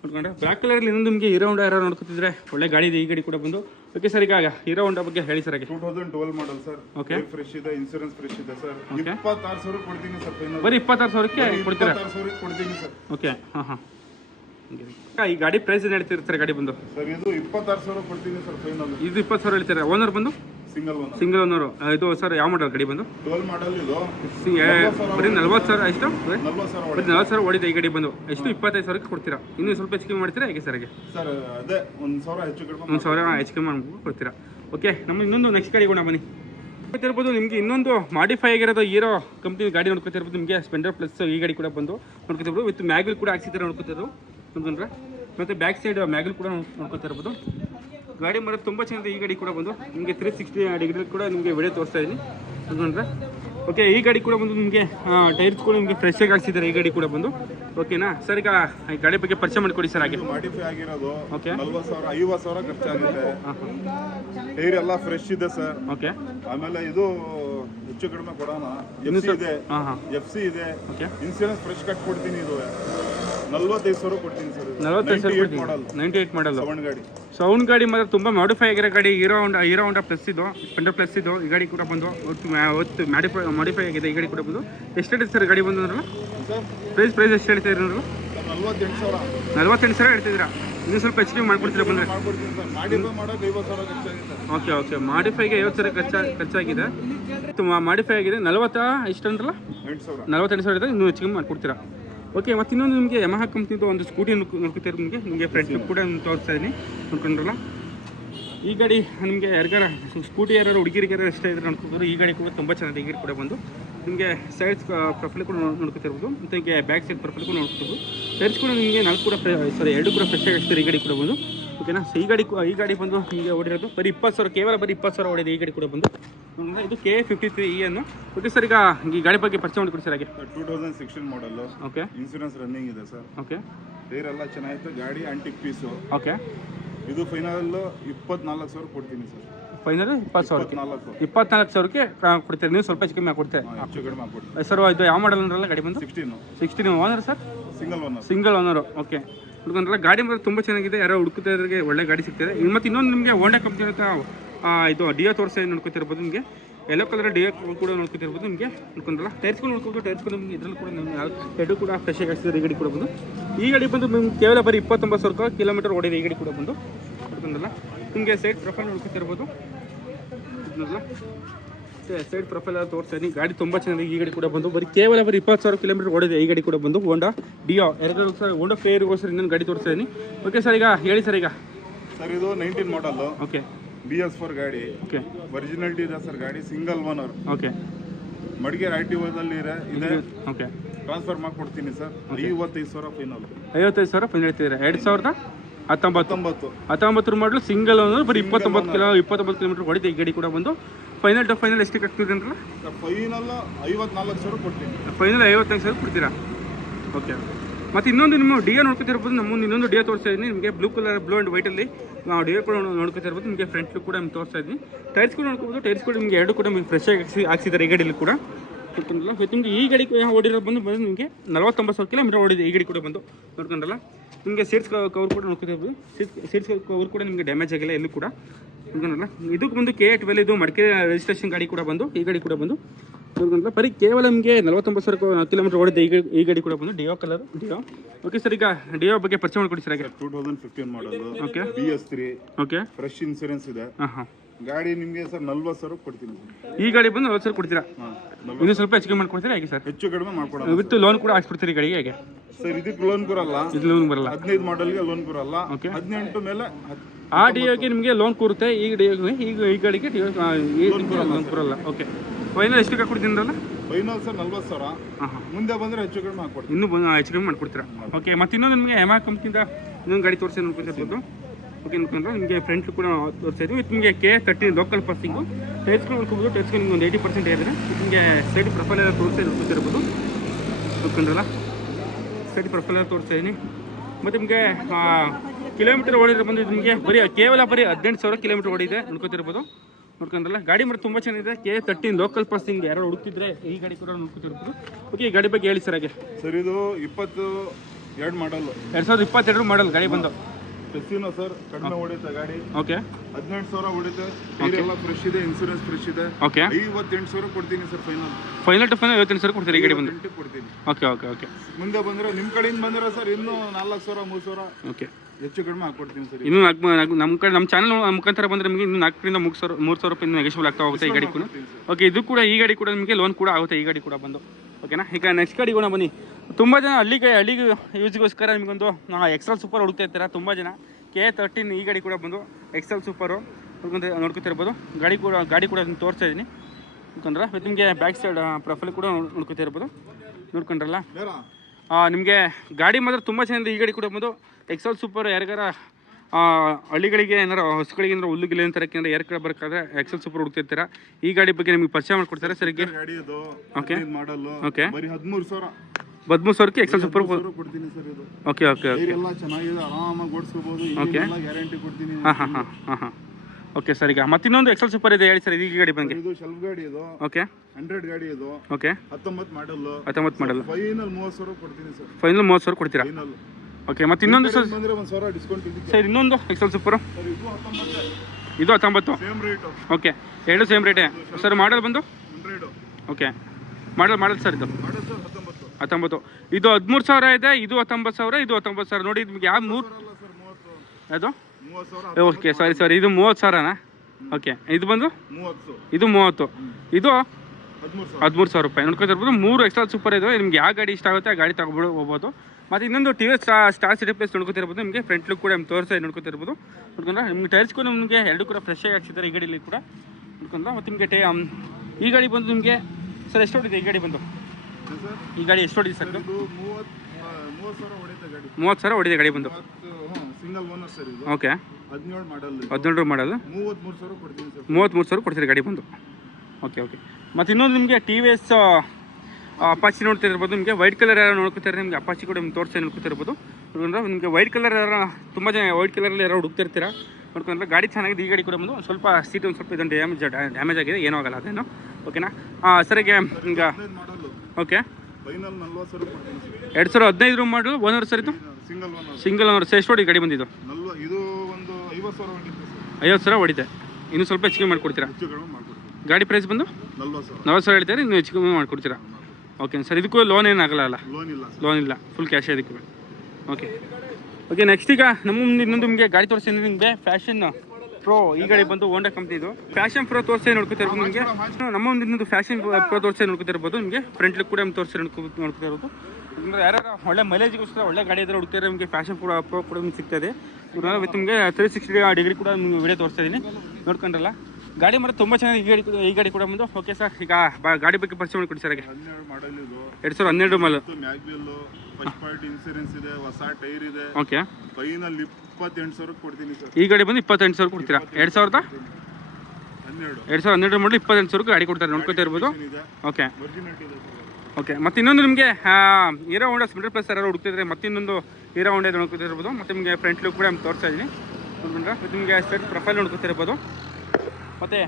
ನೋಡ್ಕೊಂಡ್ರೆ ಬ್ಲ್ಯಾಕ್ ಕಲರಲ್ಲಿ ಇನ್ನೊಂದು ನಿಮಗೆ ಹೀರೋ ಹೊಂಡ ಯಾರು ನೋಡ್ಕೊತಿದ್ರೆ ಒಳ್ಳೆ ಗಾಡಿ ಇದೆ ಈ ಗಾಡಿ ಕೂಡ ಬಂದು. ಓಕೆ ಸರ್ ಈಗ ಹೀರೋ ಹೊಂಡ ಬಗ್ಗೆ ಹೇಳಿ sir two thousand twelve model sir okay fresh ಇದೆ ಇನ್ಸೂರೆನ್ಸ್ ಫ್ರೆಶ್ ಇದೆ ಸರ್. ಇಪ್ಪತ್ತಾರು ಸಾವಿರ ಕೊಡ್ತೀನಿ ಸರ್ ಬರೀ ಇಪ್ಪತ್ತಾರು ಸಾವಿರಕ್ಕೆ ಕೊಡ್ತೀರಾ? ಕೊಡ್ತೀನಿ ಸರ್ ಓಕೆ ಹಾಂ ಹಾಂ. ಈ ಗಾಡಿ ಪ್ರೈಸ್ ಏನು ಹೇಳ್ತೀರಿ ಸರ್ ಗಾಡಿ ಬಂದು? ಸರ್ ಇದು ಇಪ್ಪತ್ತಾರು ಸಾವಿರ ಕೊಡ್ತೀನಿ ಸರ್ ಫೈನಲ್ ಇದು ಇಪ್ಪತ್ತು ಸಾವಿರ ಹೇಳ್ತೀರಾ? ಓನರ್ ಬಂದು? ಸಿಂಗಲ್ ಓನರ್ ಸಿಂಗಲ್ ಓನರು ಇದು ಸರ್ ಯಾವ ಮಾಡಲ್ ಗಡಿ ಬಂದು? ಟ್ವೆಲ್ ಮಾಡಲ್ ಇದು. ಸಿ- ಬರೀ ನಲ್ವತ್ತು ಸಾವಿರ ಎಷ್ಟು? ಬರೀ ನಲ್ವತ್ತು ಸಾವಿರ ಓಡಿದೆ ಈ ಗಡಿ ಬಂದು. ಎಷ್ಟು? ಇಪ್ಪತ್ತೈದು ಸಾವಿರಕ್ಕೆ ಕೊಡ್ತೀರಾ? ಇನ್ನೂ ಸ್ವಲ್ಪ ಹೆಚ್ಚಿಗೆ ಮಾಡ್ತೀರಾ ಹೇಗೆ ಸರ್ಗೆ ಸರ್ ಅದೇ ಒಂದು ಸಾವಿರ ಹೆಚ್ಚು ಕಡಿಮೆ ಒಂದು ಸಾವಿರ ಮಾಡ್ಬಿಟ್ಟು ಕೊಡ್ತೀರಾ? ಓಕೆ ನಮ್ಮ ಇನ್ನೊಂದು ನೆಕ್ಸ್ಟ್ ಗಾಡಿ ಕೊಡ ಬನ್ನಿ. ಇರ್ಬೋದು ನಿಮಗೆ ಇನ್ನೊಂದು ಮಾಡಿಫೈ ಆಗಿರೋದು ಹೀರೋ ಕಂಪ್ನಿ ಗಾಡಿ ನೋಡ್ಕೊತಿರ್ಬೋದು. ನಿಮಗೆ ಸ್ಪೆಂಡರ್ ಪ್ಲಸ್ ಈ ಗಾಡಿ ಕೂಡ ಬಂದು ನೋಡ್ಕೊತಿರ್ಬೋದು. ವಿತ್ ಮ್ಯಾಗಲ್ ಕೂಡ ಹಾಕ್ಸಿದ್ರೆ ನೋಡ್ಕೊತಿರೋದು. ನೋಡ್ಕೊಂಡ್ರೆ ಮತ್ತು ಬ್ಯಾಕ್ ಸೈಡ್ ಮ್ಯಾಗಲ್ ಕೂಡ ನೋಡ್- ನೋಡ್ಕೊತಿರ್ಬೋದು. ಗಾಡಿ ಮಾಡೋದು ತುಂಬ ಚೆನ್ನಾಗಿದೆ. ಈ ಗಾಡಿ ಕೂಡ ಬಂದು ನಿಮಗೆ ತ್ರೀ ಸಿಕ್ಸ್ಟಿ ಡಿಗ್ರಿ ಕೂಡ ನಿಮಗೆ ವಿಡಿಯೋ ತೋರಿಸ್ತಾ ಇದ್ದೀನಿ ಓಕೆ ಈ ಗಾಡಿ ಕೂಡ ಬಂದು ನಿಮಗೆ ಟೈರ್ಸ್ ಕೂಡ ನಿಮಗೆ ಫ್ರೆಶ್ ಆಗಿ ಹಾಕ್ಸಿದ್ದಾರೆ. ಈ ಗಾಡಿ ಕೂಡ ಬಂದು ಓಕೆನಾ ಸರ್ ಈಗ ಈ ಗಾಡಿ ಬಗ್ಗೆ ಪರಿಚಯ ಮಾಡಿಕೊಡಿ ಸರ್ ಹಾಗೆ. ಮಾಡಿಫೈ ಆಗಿರೋದು ಓಕೆ ನಲ್ವತ್ತು ಸಾವಿರ ಐವತ್ತು ಸಾವಿರ ಟೈರ್ ಎಲ್ಲ ಫ್ರೆಶ್ ಇದೆ ಸರ್. ಓಕೆ ಆಮೇಲೆ ಇದು ಹೆಚ್ಚು ಕಡಿಮೆ ಕೊಡೋಣ. ಎಫ್ ಸಿ ಇದೆ. ಹಾಂ ಹಾಂ. ಎಫ್ ಸಿ ಇದೆ. ಇನ್ಸೂರೆನ್ಸ್ ಫ್ರೆಶ್ ಕಟ್ ಕೊಡ್ತೀನಿ ಇದು. ನಲ್ವತ್ತೈದು ಸಾವಿರ ಕೊಡ್ತೀನಿ ಸರ್ ನಲವತ್ತೈದು ಸಾವಿರ ಮಾಡಲ್ ನೈಂಟಿ ಏಯ್ಟ್ ಸೌಂಡ್ ಗಾಡಿ. ಸೌಂಡ್ ಗಾಡಿ ಮಾತ್ರ ತುಂಬ ಮಾಡಿಫೈ ಆಗಿರೋ ಗಾಡಿ ಹೀರೋ ಹೊಂಡ ಹೀರೋ ಹೊಂಡ ಪ್ಲಸ್ ಇದು ಸ್ಪೆಂಡರ್ ಪ್ಲಸ್ ಇದು ಈ ಗಾಡಿ ಕೂಡ ಬಂದು ಒಟ್ಟು ಮಾಡಿಫೈ ಮಾಡಿಫೈ ಆಗಿದೆ ಈ ಗಾಡಿ ಕೂಡ ಬಂದು. ಎಷ್ಟು ಸರ್ ಗಾಡಿ ಬಂದು ಅಂದ್ರಲ್ಲ? ಪ್ರೈಸ್ ಪ್ರೈಸ್ ಎಷ್ಟು ಹೇಳ್ತಾ ಇದ್ರು ನಲ್ವತ್ತೆಂಟು ಸಾವಿರ. ನಲ್ವತ್ತೆಂಟು ಸಾವಿರ ಹೇಳ್ತಿದ್ದೀರಾ? ಇನ್ನೂ ಸ್ವಲ್ಪ ಹೆಚ್ಚು ನೀವು ಮಾಡ್ಕೊಡ್ತೀರಾ ಬಂದರೆ? Okay okay. ಮಾಡಿಫೈಗೆ ಐವತ್ತು ಸಾವಿರ ಖರ್ಚಾ ಖರ್ಚಾಗಿದೆ. ತುಂಬ ಮಾಡಿಫೈ ಆಗಿದೆ. ನಲವತ್ತಾ ಇಷ್ಟಂದ್ರಲ್ಲ ನಲವತ್ತೆಂಟು ಸಾವಿರ ಇದೆ ಇನ್ನೂ ಹೆಚ್ಚಿಗೆ ಮಾಡ್ಕೊಡ್ತೀರಾ? ಓಕೆ ಮತ್ತು ಇನ್ನೊಂದು ನಿಮಗೆ ಯಮಹ ಕಂಪ್ನಿದು ಒಂದು ಸ್ಕೂಟಿ ಇರೋದು ನಿಮಗೆ. ನಿಮಗೆ ಫ್ರೆಂಡ್ ಕೂಡ ತೋರಿಸ್ತಾ ಇದ್ದೀನಿ ನೋಡ್ಕೊಂಡ್ರಲ್ಲ? ಈ ಗಾಡಿ ನಿಮಗೆ ಯಾರಿಗಾರ ಸ್ಕೂಟಿ ಯಾರು ಹುಡುಗಿರಿಗೆ ಯಾರು ಇಷ್ಟ ಇದ್ರೆ ನೋಡ್ಕೋಬೋದು. ಈ ಗಾಡಿ ಕೂಡ ತುಂಬ ಚೆನ್ನಾಗಿ ಈ ಗಾಡಿ ಕೂಡ ಬಂದು ನಿಮಗೆ ಸೈಡ್ಸ್ ಪ್ರೊಫೈಲ್ ಕೂಡ ನೋಡ್- ನೋಡ್ಕೊತಿರ್ಬೋದು ಮತ್ತು ಹೀಗೆ ಬ್ಯಾಕ್ ಸೈಡ್ ಪ್ರೊಫೈಲ್ ಕೂಡ ನೋಡ್ಕೋಬೋದು. ಸೈಡ್ಸ್ ಕೂಡ ನಿಮಗೆ ನಾಲ್ಕು ಕೂಡ ಸಾರಿ ಎರಡು ಕೂಡ ಫ್ರೆಶ್ ಆಗಿರ್ತಾರೆ ಈ ಗಾಡಿ ಕೂಡ ಬಂದು ಓಕೆನಾ ಈ ಗಾಡಿ ಈ ಗಾಡಿ ಬಂದು ನಿಮಗೆ ಓಡಿರೋದು. ಬರೀ ಇಪ್ಪತ್ತು ಸಾವಿರ ಕೇವಲ ಬರೀ ಇಪ್ಪತ್ತು ಸಾವಿರ ಓಡಿದೆ ಈ ಗಾಡಿ ಕೂಡ ಬಂದು. ಇದು ಕೆ ಫಿಫ್ಟಿ ತ್ರೀ ಇ ಅನ್ನು ಓಕೆ ಸರ್ ಈಗ ಈ ಗಾಡಿ ಬಗ್ಗೆ ಪರಿಚಯ ಮಾಡಿಕೊಡಿ ಸರ್ ಹಾಗೆ. Two thousand sixteen model okay insurance running ಇದೆ ಸರ್. ಓಕೆ ಟೈರ್ ಎಲ್ಲ ಚೆನ್ನಾಗಿತ್ತು. ಗಾಡಿ ಆಂಟಿಕ್ ಪೀಸು ಓಕೆ ಇದು ಫೈನಲ್ ಇಪ್ಪತ್ನಾಲ್ಕು ಸಾವಿರ ಕೊಡ್ತೀನಿ ಸರ್. ಫೈನಲ್ ಇಪ್ಪತ್ತು ಸಾವಿರಕ್ಕೆ? ಇಪ್ಪತ್ನಾಲ್ಕು ಸಾವಿರಕ್ಕೆ ಕೊಡ್ತೀರಿ. ನೀವು ಸ್ವಲ್ಪ ಹೆಚ್ಚು ಕಮ್ಮಿ ಮಾಡ್ಕೊಡ್ತೀನಿ ಸರ್ ಇದು ಯಾವ ಮಾಡಲ್ ಅಂದ್ರಲ್ಲ ಗಾಡಿ ಬಂದು? Sixteen sixteen owner sir single owner single owner okay ಹುಡ್ಕೊಂಡ್ರಲ್ಲ ಗಾಡಿ ಮಾತ್ರ ತುಂಬ ಚೆನ್ನಾಗಿದೆ. ಯಾರೋ ಹುಡುಕ್ತಾ ಇದ್ರಿಗೆ ಒಳ್ಳೆ ಗಾಡಿ ಸಿಗ್ತದೆ. ಇನ್ನು ಮತ್ತು ಇನ್ನೊಂದು ನಿಮಗೆ ಓಂಡಾ ಕಂಪ್ನಿ ಇದು ಡಿಯೋ ತೋರಿಸಿ ನೋಡ್ಕೊತಿರ್ಬೋದು ನಿಮಗೆ. ಎಲ್ಲೋ ಕಲರ್ ಡಿಯೋ ಕೂಡ ನೋಡ್ಕೊತಿರ್ಬೋದು ನಿಮಗೆ. ನೋಡ್ಕೊಂಡ್ರಲ್ಲ? ಟೈರ್ಸ್ಗಳು ನೋಡ್ಕೊಂಡು ಟೈರ್ಸ್ಗಳು ನಿಮಗೆ ಇದ್ರಲ್ಲಿ ಕೂಡ ನಿಮ್ಗೆ ಎರಡು ಕೂಡ ಫ್ರೆಶ್ ಆಗಿ ಈ ಗಾಡಿ ಕೂಡ ಬಂದು. ಈ ಗಾಡಿ ಬಂದು ನಿಮ್ಗೆ ಕೇವಲ ಬರೀ ಇಪ್ಪತ್ತೊಂಬತ್ತು ಸಾವಿರ ರೂಪಾಯಿ ಕಿಲೋಮೀಟರ್ ಓಡಿದೆ ಈ ಗಾಡಿ ಕೂಡ ಬಂದು. ನೋಡ್ಕೊಂಡ್ರಲ್ಲ? ನಿಮಗೆ ಸೈಡ್ ಪ್ರೊಫೈಲ್ ನೋಡ್ಕೊತಿರ್ಬೋದು. ಸೈಡ್ ಪ್ರೊಫೈಲ್ ಎಲ್ಲ ತೋರಿಸ್ತೀನಿ ಇದ್ದೀನಿ ಗಾಡಿ ತುಂಬ ಚೆನ್ನಾಗಿ ಈ ಗಾಡಿ ಕೂಡ ಬಂದು. ಬರೀ ಕೇವಲ ಬರೀ ಇಪ್ಪತ್ತು ಸಾವಿರ ಕಿಲೋಮೀಟರ್ ಓಡಿದೆ ಈ ಗಾಡಿ ಕೂಡ ಬಂದು. ಹೋಂಡಾ ಡಿಯೋ ಎರಡು ಸರ್ ಹೋಂಡಾ ಫೇರ್ಗೋಸ್ಕರ ಇನ್ನೊಂದು ಗಾಡಿ ತೋರಿಸ್ತೀನಿ ಓಕೆ ಸರ್ ಈಗ ಹೇಳಿ ಸರ್ ಈಗ. ಸರ್ ಇದು nineteen model okay B S four ಗಾಡಿ. ಓಕೆ ಒರಿಜಿನಾಲಿಟಿ ಇದೆ ಸರ್ ಗಾಡಿ single owner okay Madikeri I T ಓದಲ್ಲಿ ಇದೆ. ಓಕೆ ಟ್ರಾನ್ಸ್ಫರ್ ಮಾಡ್ಕೊಡ್ತೀನಿ ಸರ್. ಐವತ್ತೈದು ಸಾವಿರ ಫೈನಲ್ ಐವತ್ತೈದು ಸಾವಿರ ಫೈನಲ್ ಹೇಳ್ತೀರಾ ಎರಡು ಸಾವಿರದ ಹತ್ತೊಂಬತ್ತೊಂಬತ್ತು ಹತ್ತೊಂಬತ್ತು. ಹತ್ತೊಂಬತ್ತರ ಮಾಡಲು ಸಿಂಗಲ್ ಓನರ್ ಬರೀ ಇಪ್ಪತ್ತೊಂಬತ್ತು ಕಿಲೋ ಇಪ್ಪತ್ತೊಂಬತ್ತು ಕಿಲೋಮೀಟರ್ ಹೊಡಿದೆ ಈ ಗಾಡಿ ಕೂಡ ಬಂದು. ಫೈನಲ್ ಟು ಫೈನಲ್ ಎಷ್ಟು ಆಗ್ತಿದೆ ಸರ್ ಫೈನಲ್ ಐವತ್ನಾಲ್ಕು ಸಾವಿರ ಕೊಡ್ತೀನಿ. ಫೈನಲ್ ಐವತ್ತೈದು ಸಾವಿರ ಕೊಡ್ತೀರಾ? ಓಕೆ ಮತ್ತು ಇನ್ನೊಂದು ನಿಮ್ಮ ಡಿಯೋ ನೋಡ್ಕೊತಿರ್ಬೋದು ನಮ್ಮ ಮುಂದೆ ಇನ್ನೊಂದು ಡಿಯೋ ತೋರಿಸ್ತಾ ಇದ್ದೀನಿ. ನಿಮಗೆ ಬ್ಲೂ ಕಲರ್ ಬ್ಲೂ ಆ್ಯಂಡ್ ವೈಟಲ್ಲಿ ನಾವು ಡಿಯೋ ಕೂಡ ನೋಡ್ಕೊತಿರ್ಬೋದು ನಿಮಗೆ ಫ್ರಂಟ್ ಲುಕ್ ಕೂಡ ನಿಮ್ಗೆ ತೋರಿಸ್ತಾ ಇದ್ದೀನಿ ಟೈರ್ಸ್ ಕೂಡ ನೋಡ್ಕೋಬೋದು ಟೈರ್ಸ್ ಕೂಡ ನಿಮಗೆ ಎರಡು ಕೂಡ ನಿಮಗೆ ಫ್ರೆಶ್ ಆಗಿ ಹಾಕ್ಸಿ ಹಾಕ್ಸಿದ್ದಾರೆ ಈ ಗಡಿಯಲ್ಲಿ ಕೂಡ. ನಿಮಗೆ ಈ ಗಾಡಿ ಓಡಿರೋದು ಬಂದು ಬಂದು ನಿಮಗೆ ನಲವತ್ತೊಂಬತ್ತು ಸಾವಿರ ಕಿಲೋಮೀಟರ್ ಓಡಿದೆ ಈ ಗಾಡಿ ಕೂಡ ಬಂದು. ನೋಡ್ಕೊಂಡಲ್ಲ ನಿಮಗೆ ಸೀಟ್ಸ್ ಕವರ್ ಕೂಡ ನೋಡ್ಕೊತಿರ್ಬೋದು ಸೀಟ್ ಸೀಟ್ಸ್ ಕವರ್ ಕೂಡ ನಿಮಗೆ ಡ್ಯಾಮೇಜ್ ಆಗಿಲ್ಲ ಎಲ್ಲೂ ಕೂಡ. ನೋಡ್ಕೊಂಡಲ್ಲ ಇದಕ್ಕೆ ಬಂದು ಕೆ ಟ್ವೆಲ್ ಇದು ಮಡಿಕೆ ರಿಜಿಸ್ಟ್ರೇಷನ್ ಗಾಡಿ ಕೂಡ ಬಂದು ಈ ಗಾಡಿ ಕೂಡ ಬಂದು. ನೋಡ್ಕೊಂಡ್ರಲ್ಲ? ಬರೀ ಕೇವಲ ನಿಮಗೆ ನಲವತ್ತೊಂಬತ್ತು ಸಾವಿರ ಕಿಲೋಮೀಟರ್ ಓಡಿದೆ ಈ ಗಾಡಿ ಈ ಗಾಡಿ ಕೂಡ ಬಂದು. Dio colour Dio okay sir ಈಗ ಡಿಯೋ ಬಗ್ಗೆ ಪರಿಚಯ ಮಾಡಿಕೊಡಿ ಸರ್ ಆಗಿ ಟೂ ತೌಸಂಡ್ ಫಿಫ್ಟೀನ್ ಮಾಡೋದು okay B S three okay fresh insurance ಇದೆ. ಹಾಂ ಹಾಂ ಗಾಡಿ ನಿಮಗೆ ಸರ್ ನಲ್ವತ್ತು ಸಾವಿರ ಕೊಡ್ತೀನಿ ಸರ್. ಈ ಗಾಡಿ ಬಂದು ನಲ್ವತ್ತು ಸಾವಿರ ಕೊಡ್ತೀರಾ? ಇನ್ನೂ ಸ್ವಲ್ಪ ಹೆಚ್ಚಿಗೆ ಮಾಡ್ಕೊಡ್ತೀರಾ? ಹೇಗೆ ಸರ್? ಹೆಚ್ಚು ಕಡಿಮೆ ಮಾಡ್ಕೊಡೋಣ ವಿತ್ ಲೋನ್ ಕೂಡ ಹಾಕ್ಸ್ಬಿಡ್ತೀರಿ ಗಾಡಿಗೆ ಹೇಗೆ? ಸರ್ ಇದಕ್ಕೆ ಲೋನ್ ಬರಲ್ಲ. ಇದು ಲೋನ್ ಬರಲ್ಲ. ಹದಿನೈದು ಮಾಡಲ್ಗೆ ಲೋನ್ ಬರಲ್ಲ. ಹದಿನೆಂಟು ಮೇಲೆ ಆ ಡಿಯೋಗೆ ನಿಮಗೆ ಲೋನ್ ಕೂರುತ್ತೆ ಈ ಡಿಯೋಗೆ ಈಗ ಈ ಗಾಡಿಗೆ ಡಿಯೋ ಲೋನ್ ಬರಲ್ಲ ಓಕೆ. ಫೈನಲ್ ಎಷ್ಟಕ್ಕೆ ಕೊಡ್ತೀನಲ್ಲ ಫೈನಲ್ ಸರ್ ನಲ್ವತ್ತು ಸಾವಿರ. ಮುಂದೆ ಬಂದರೆ ಹೆಚ್ಚು ಕಡಿಮೆ ಹಾಕ್ಕೊಡ್ತೀನಿ. ಇನ್ನೂ ಹೆಚ್ಚು ಕಡಿಮೆ ಮಾಡ್ಕೊಡ್ತೀರಾ? ಓಕೆ ಮತ್ತು ಇನ್ನೊಂದು ನಿಮಗೆ ಎಮಾ ಕಂಪ್ನಿಯಿಂದ ಇನ್ನೊಂದು ಗಾಡಿ ತೋರಿಸಿ ನೋಡ್ಕೊತಿರ್ಬೋದು ಓಕೆ ನೋಡ್ಕೊಂಡ್ರೆ ನಿಮಗೆ ಫ್ರೆಂಡ್ಸ್ ಕೂಡ ತೋರಿಸ್ತಾ ಇದ್ವಿ. ವಿತ್ ನಿಮಗೆ K thirty local passing screen ನೋಡ್ಕೋಬೋದು ಟೆಸ್ಟ್ ನಿಮ್ಗೆ ಒಂದು ಏಯ್ಟಿ ಪರ್ಸೆಂಟ್ ಇದ್ದರೆ ನಿಮಗೆ ಸೈಡ್ ಪ್ರೊಫೈಲ್ ಎಲ್ಲ ತೋರಿಸ್ತಾ ಇದ್ದು ಗೊತ್ತಿರ್ಬೋದು. ನೋಡ್ಕೊಂಡ್ರಲ್ಲ ಸೈಡ್ ಪ್ರೊಫೈಲ್ ಎಲ್ಲ ತೋರಿಸ್ತಾ ಇದ್ದೀನಿ. ಮತ್ತು ನಿಮಗೆ ಕಿಲೋಮೀಟರ್ ಓಡಿದ್ರೆ ಬಂದು ನಿಮಗೆ ಬರೀ ಕೇವಲ ಬರೀ ಹದಿನೆಂಟು ಸಾವಿರ ಕಿಲೋಮೀಟರ್ ಓಡಿದೆ ನೋಡ್ಕೊತಿರ್ಬೋದು ನೋಡ್ಕೊಂಡ್ರಲ್ಲ? ಗಾಡಿ ಮಾತ್ರ ತುಂಬ ಚೆನ್ನಾಗಿದೆ. ಕೆ ತರ್ಟಿನ್ ಲೋಕಲ್ ಪಾಸಿಂಗ್ ಯಾರು ಹುಡುಕ್ತಿದ್ರೆ ಈ ಗಾಡಿ ಕೂಡ ನೋಡ್ಕೊತಿರ್ಬೋದು. ಓಕೆ ಈ ಗಾಡಿ ಬಗ್ಗೆ ಹೇಳಿ ಸರ್ ಹಾಗೆ. ಸರ್ ಇದು ಇಪ್ಪತ್ತು ಎರಡು ಮಾಡಲ್ ಎರಡು ಸಾವಿರದ ಇಪ್ಪತ್ತೆರಡು ಮಾಡಲ್ ಗಾಡಿ ಬಂದು. ಟೆಸ್ಟಿನೋ ಸರ್ ಕಡಿಮೆ ಹೊಡಿತೆ ಗಾಡಿ. ಓಕೆ ಹದಿನೆಂಟು ಸಾವಿರ ಹೊಡಿತೆ ಎಲ್ಲ ಫ್ರೆಶ್ ಇದೆ ಇನ್ಸೂರೆನ್ಸ್ ಫ್ರೆಶ್ ಇದೆ. ಓಕೆ ಐವತ್ತೆಂಟು ಸಾವಿರ ಕೊಡ್ತೀನಿ sir final final to final ಐವತ್ತೆಂಟು ಸಾವಿರ ಕೊಡ್ತೀರಿ ಈ ಗಾಡಿ ಬಂದು? ಎಂಟು ಕೊಡ್ತೀನಿ. ಓಕೆ ಓಕೆ ಓಕೆ ಮುಂದೆ ಬಂದರೆ ನಿಮ್ಮ ಕಡೆಯಿಂದ ಬಂದರೆ ಸರ್ ಇನ್ನೂ ನಾಲ್ಕು ಸಾವಿರ ಮೂರು ಸಾವಿರ ಓಕೆ ಹೆಚ್ಚು ಕಡಿಮೆ ಹಾಕ್ಕೊಡ್ತೀನಿ ಸರ್ ಇನ್ನೂ ನಾಲ್ಕು ನಾಲ್ಕು ನಮ್ಮ ಕಡೆ ನಮ್ಮ ಚಾನಲ್ ಮುಖಾಂತರ ಬಂದರೆ ನಿಮಗೆ ಇನ್ನೂ ನಾಲ್ಕರಿಂದ ಮೂರು ಸಾವಿರ ಮೂರು ಸಾವಿರ ರೂಪಾಯಿ ನೆಗೆಷಬಲ್ ಆಗ್ತಾ ಹೋಗುತ್ತೆ ಈ ಗಾಡಿ ಕೂಡ. ಓಕೆ ಇದು ಕೂಡ ಈ ಗಾಡಿ ಕೂಡ ನಿಮಗೆ ಲೋನ್ ಕೂಡ ಆಗುತ್ತೆ ಈ ಗಾಡಿ ಕೂಡ ಬಂದು. ಓಕೆನಾ ಈಗ ನೆಕ್ಸ್ಟ್ ಗಾಡಿ ಕೂಡ ಬನ್ನಿ. ತುಂಬ ಜನ ಹಳ್ಳಿಗೆ ಹಳ್ಳಿಗೆ ಯೂಸ್ಗೋಸ್ಕರ ನಿಮಗೊಂದು ಎಕ್ಸೆಲ್ ಸೂಪರ್ ಹುಡುಕ್ತಾ ಇರ್ತೀರ? ತುಂಬ ಜನ. ಕೆ ತರ್ಟೀನ್ ಈ ಗಾಡಿ ಕೂಡ ಬಂದು ಎಕ್ಸೆಲ್ ಸೂಪರು ನೋಡ್ಕೊಂತ ನೋಡ್ಕೊತಿರ್ಬೋದು ಗಾಡಿ ಕೂಡ ಗಾಡಿ ಕೂಡ ನಿಮ್ಗೆ ತೋರಿಸ್ತಾ ಇದ್ದೀನಿ ನೋಡ್ಕೊಂಡ್ರೆ? ಮತ್ತು ನಿಮಗೆ ಬ್ಯಾಕ್ ಸೈಡ್ ಪ್ರೊಫೈಲ್ ಕೂಡ ನೋಡ್ಕೊತಾ ಇರ್ಬೋದು. ನೋಡ್ಕೊಂಡ್ರಲ್ಲ? ನಿಮಗೆ ಗಾಡಿ ಮಾತ್ರ ತುಂಬ ಚೆನ್ನಾಗಿದೆ. ಈ ಗಾಡಿ ಕೂಡ ಬಂದು ಎಕ್ಸೆಲ್ ಸೂಪರ್ ಯಾರಿಗಾರ ಹಳ್ಳಿಗಳಿಗೆ ಏನಾರು ಹೊಸಗಳಿಗೆ ಏನಾರು ಹುಲ್ಲು ಗಿಲ್ಲ ತರಕ್ಕೆ ಏನಾರು ಏರ್ ಕಡೆ ಬರಬೇಕಾದ್ರೆ ಎಕ್ಸೆಲ್ ಸೂಪರ್ ಹುಡುಕ್ತಿರ್ತೀರಾ ಈ ಗಾಡಿ ಬಗ್ಗೆ ನಿಮಗೆ ಪರಿಚಯ ಮಾಡ್ಕೊಡ್ತಾರೆ ಸರಿಗೆ. ಓಕೆ ಬರೀ ಹದಿಮೂರು ಸಾವಿರ. ಹದಿಮೂರು ಸಾವಿರಕ್ಕೆ ಎಕ್ಸೆಲ್ ಸೂಪರ್ ಕೊಡ್ತೀನಿ ಸರ್ ಇದು. Okay okay okay. ಎಲ್ಲ ಚೆನ್ನಾಗಿದೆ ಆರಾಮಾಗಿ ಓಡಿಸ್ಕೋಬಹುದು ಓಕೆ. ಗ್ಯಾರಂಟಿ ಕೊಡ್ತೀನಿ ಹಾಂ ಹಾಂ ಹಾಂ ಹಾಂ ಹಾಂ. ಓಕೆ ಸರ್ ಈಗ ಮತ್ತೆ ಇನ್ನೊಂದು ಎಕ್ಸೆಲ್ ಸೂಪರ್ ಇದೆ ಹೇಳಿ ಸರ್ ಈ ಗಾಡಿ ಬಂಗೆ ಇದು ಶೆಲ್ಫ್ ಗಾಡಿ ಇದು. ಓಕೆ. ಹಂಡ್ರೆಡ್ ಗಾಡಿ ಇದು. ಓಕೆ. ಹತ್ತೊಂಬತ್ತು ಮಾಡಲ್ ಹತ್ತೊಂಬತ್ತು ಮಾಡಲ್ಲ ಫೈನಲ್ ಮೂವತ್ತು ಸಾವಿರ ಕೊಡ್ತೀನಿ ಸರ್. ಫೈನಲ್ ಮೂವತ್ತು ಸಾವಿರ ಕೊಡ್ತೀರಾ? ಓಕೆ ಮತ್ತೆ ಇನ್ನೊಂದು ಸರ್ ಬಂದ್ರೆ ಒಂದು ಸಾವಿರ ಡಿಸ್ಕೌಂಟ್ ಸರ್ ಇನ್ನೊಂದು ಎಕ್ಸೆಲ್ ಸೂಪರ್ ಇದು ಹತ್ತೊಂಬತ್ತು. ಇದು ಹತ್ತೊಂಬತ್ತು? ಸೇಮ್ ರೇಟು ಓಕೆ ಎರಡು ಸೇಮ್ ರೇಟೇ ಸರ್ ಮಾಡಲ್ ಬಂದು? Hundred okay. Model model sir ಇದು. ಮಾಡಲ್ ಸರ್ ಹತ್ತೊಂಬತ್ತು. ಇದು ಹದಿಮೂರು ಸಾವಿರ ಇದೆ, ಇದು ಹತ್ತೊಂಬತ್ತು ಸಾವಿರ, ಇದು ಹತ್ತೊಂಬತ್ತು ಸಾವಿರ. ನೋಡಿ, ನಿಮ್ಗೆ ಯಾವ ಮೂರು ಅದು? ಓಕೆ ಸಾರಿ ಸರಿ ಇದು ಮೂವತ್ತು ಸಾವಿರನಾ? ಓಕೆ, ಇದು ಬಂದು? ಇದು ಮೂವತ್ತು. ಇದು ಹದಿಮೂರು ಸಾವಿರ ರೂಪಾಯಿ. ನೋಡ್ಕೊತಿರ್ಬೋದು ಮೂರು ಎಕ್ಸ್ಟ್ರಾ ಸೂಪರ್ ಇದೆ. ನಿಮ್ಗೆ ಯಾವ ಗಾಡಿ ಇಷ್ಟ ಆಗುತ್ತೆ, ಆ ಗಾಡಿ ತಗೊಬಿಡು ಹೋಗ್ಬೋದು ಮತ್ತು ಇನ್ನೊಂದು ಟಿ ವಿ ಸ್ಟಾ ಸ್ಟಾರ್ ಸಿಟಿ ಪ್ಲೇಸ್ ನೋಡ್ಕೊತಿರ್ಬೋದು ನಿಮಗೆ ಫ್ರಂಟ್ ಲುಕ್ ಕೂಡ ತೋರಿಸಿ ನೋಡ್ಕೊತಿರ್ಬೋದು ನೋಡ್ಕೊಂಡ್ರೆ, ನಿಮ್ಗೆ ಟೈರ್ಸ್ ಕೂಡ ನಿಮಗೆ ಎರಡು ಕೂಡ ಫ್ರೆಶ್ ಆಗಿ ಹಾಕ್ಸಿದ್ದಾರೆ ಈ ಗಾಡಿಯಲ್ಲಿ ಕೂಡ. ನೋಡ್ಕೊಂಡ್ರೆ, ಮತ್ತು ನಿಮಗೆ ಟೇ ಈ ಗಾಡಿ ಬಂದು ನಿಮಗೆ ಸರ್ ಎಷ್ಟು ಹೊಡಿದೆ ಈ ಗಾಡಿ ಬಂದು? ಈ ಗಾಡಿ ಎಷ್ಟು ಹೊಡಿದೆ ಸರ್? ಇದು ಮೂವತ್ತು ಮೂವತ್ತು ಸಾವಿರ ಹೊಡೆಯುತ್ತೆ ಗಾಡಿ. ಮೂವತ್ತು ಸಾವಿರ ಹೊಡಿದೆ ಗಾಡಿ ಬಂದು? ಸಿಂಗಲ್ ಓನರ್ ಸರ್ ಇದು. ಓಕೆ. ಹದಿನೇಳು ಮಾಡಲ್ ಹದಿನೇಳು ಮಾಡಲ್ಲ ಮೂವತ್ತ್ಮೂರು ಸಾವಿರ ಕೊಡ್ತೀನಿ ಸರ್. ಮೂವತ್ತ್ಮೂರು ಸಾವಿರ ಕೊಡ್ತೀರಿ ಗಾಡಿ ಬಂದು? Okay okay. ಮತ್ತು ಇನ್ನೊಂದು ನಿಮಗೆ ಟಿ ವಿ ಎಸ್ ಅಪಾಚಿ ನೋಡ್ತಿರ್ಬೋದು ನಿಮಗೆ ವೈಟ್ ಕಲರ್ ಯಾರು ನೋಡ್ಕೊತಾರೆ ನಿಮಗೆ ಅಪಾಚಿ ಕೂಡ ನಿಮ್ಗೆ ತೋರಿಸಿ ನೋಡ್ಕೊತಿರ್ಬೋದು ನೋಡ್ಕೊಂಡ್ರೆ ನಿಮಗೆ ವೈಟ್ ಕಲರ್ ಯಾರು ತುಂಬ ಜನ ವೈಟ್ ಕಲರಲ್ಲಿ ಯಾರೋ ಹುಡುಕ್ತಿರ್ತೀರ. ನೋಡ್ಕೊಂಡ್ರೆ ಗಾಡಿ ಚೆನ್ನಾಗಿದೆ ಈ ಗಾಡಿ ಕೂಡ ಬಂದು. ಸ್ವಲ್ಪ ಸೀಟ್ ಒಂದು ಸ್ವಲ್ಪ ಇದೊಂದು ಡ್ಯಾಮೇಜ್ ಡ್ಯಾಮೇಜ್ ಆಗಿದೆ ಏನೂ ಆಗಲ್ಲ ಅದೇನು. ಓಕೆನಾ? ಸರಿಗೆ ಈಗ ಓಕೆ. ಎರಡು ಸಾವಿರ ಹದಿನೈದು ರೂಮ್ ಮಾಡಲು ಓನರ್ ಸರ್ ಇದು ಸಿಂಗಲ್ ಓನರ್ ಸರ್ ಎಷ್ಟು ಹೊಡಿ ಗಾಡಿ ಬಂದಿದ್ದು. ಇದು ಒಂದು ಐವತ್ತು ಸಾವಿರ ಹೊಡಿತೆ ಸರ್. ಐವತ್ತು ಸಾವಿರ ಹೊಡಿತೆ ಇನ್ನೂ ಸ್ವಲ್ಪ ಹೆಚ್ಚಿಗೆ ಮಾಡಿಕೊಡ್ತೀರಾ? ಗಾಡಿ ಪ್ರೈಸ್ ಬಂದು? ನಲ್ವತ್ತು ಸಾವಿರ. ಹೇಳ್ತಾರೆ? ಇನ್ನೂ ಹೆಚ್ಚು ಕಮ್ಮಿ ಮಾಡಿಕೊಡ್ತೀರಾ? ಓಕೆ ಸರ್ ಇದಕ್ಕೂ ಲೋನ್ ಏನಾಗಲ್ಲ ಅಲ್ಲ? ಲೋನ್ ಇಲ್ಲ ಸರ್ ಲೋನ್ ಇಲ್ಲ. ಫುಲ್ ಕ್ಯಾಶ್ ಇದಕ್ಕೆ. ಓಕೆ ಓಕೆ ನೆಕ್ಸ್ಟ್ ಈಗ ನಮ್ಮ ಮುಂದೆ ಇನ್ನೊಂದು ನಿಮಗೆ ಗಾಡಿ ತೋರಿಸ್ತೀನಿ ನಿಮಗೆ ಫ್ಯಾಷನ್ ಪ್ರೋ ಈ ಗಾಡಿ ಬಂದು ಹೋಂಡಾ ಕಂಪ್ನಿದು ಫ್ಯಾಷನ್ ಪ್ರೋ ತೋರಿಸಿ ನೋಡ್ಕೊತಿರ್ಬೋದು ನಿಮಗೆ. ನಮ್ಮ ಒಂದು ಫ್ಯಾಷನ್ ಪ್ರೋ ತೋರಿಸಿ ನೋಡ್ಕೊತಿರ್ಬೋದು ನಿಮಗೆ. ಫ್ರಂಟ್ ಲುಕ್ ಕೂಡ ತೋರಿಸಿ ನೋಡ್ಕೊತಾ ಯಾಕಂದ್ರೆ ಯಾರು ಒಳ್ಳೆ ಮೈಲೇಜ್ಗೋಸ್ಕರ ಒಳ್ಳೆ ಗಾಡಿ ಇದ್ರೆ ಹುಡುಕ್ತಾರೆ ನಿಮಗೆ ಫ್ಯಾಷನ್ ಕೂಡ ಪ್ರೋ ಕೂಡ ನಿಮ್ಗೆ ಸಿಗ್ತದೆ. ವಿತ್ ನಿಮಗೆ ತ್ರೀ ಸಿಕ್ಸ್ಟಿ ಡಿಗ್ರಿ ಕೂಡ ನಿಮಗೆ ವಿಡಿಯೋ ತೋರಿಸ್ತಾ ಇದ್ದೀನಿ ನೋಡ್ಕೊಂಡ್ರಲ್ಲ? ಗಾಡಿ ಮಾತ್ರ ತುಂಬ ಚೆನ್ನಾಗಿ ಈ ಗಾಡಿ ಕೂಡ- ಈ ಗಾಡಿ ಕೂಡ ಬಂದು. ಓಕೆ ಸರ್ ಈಗ ಗಾಡಿ ಬಗ್ಗೆ ಪರಿಚಯ ಮಾಡಿಕೊಡಿ ಸರ್ ಎರಡ್ ಸಾವಿರದ ಹನ್ನೆರಡು ಮಲ್ ಫಸ್ಟ್ ಪಾರ್ಟಿ ಇನ್ಸೂರೆನ್ಸ್ ಇದೆ ಹೊಸ ಟೈರ್ ಇದೆ. ಓಕೆ ಫೈನಲ್ ಇಪ್ಪತ್ತೆಂಟು ಕೊಡ್ತೀನಿ ಸರ್. ಈ ಗಾಡಿ ಬಂದು ಇಪ್ಪತ್ತೆಂಟು ಸಾವಿರ ಕೊಡ್ತೀರಾ? ಎರಡು ಸಾವಿರದ? ಹನ್ನೆರಡು. ಎರಡು ಸಾವಿರದ ಹನ್ನೆರಡು ಮಾಡಲು ಇಪ್ಪತ್ತೆಂಟು ಸಾವಿರ ಗಾಡಿ ಕೊಡ್ತಾರೆ ನೋಡ್ಕೊತಾ ಇರ್ಬೋದು. ಓಕೆ ಓಕೆ ಮತ್ತೆ ಇನ್ನೊಂದು ನಿಮಗೆ ಹೀರೋ ಹೋಂಡಾ ಸ್ಪ್ಲೆಂಡರ್ ಪ್ಲಸ್ ಯಾರು ಹುಡುಕ್ತಿದ್ರೆ ಮತ್ತೆ ಇನ್ನೊಂದು ಹೀರೋ ಹೋಂಡಾ ನೋಡ್ಕೊತಾ ಇರ್ಬೋದು. ಮತ್ತು ನಿಮಗೆ ಫ್ರಂಟ್ ಲುಕ್ ಕೂಡ ನಾನು ತೋರಿಸ್ತಾ ಇದ್ದೀನಿ. ನೋಡ್ಕೊಂಡ್ರೆ? ಮತ್ತು ನಿಮಗೆ ಸೆಟ್ ಪ್ರೊಫೈಲ್ ನೋಡ್ಕೊತಾ ಇರ್ಬೋದು. ಮತ್ತು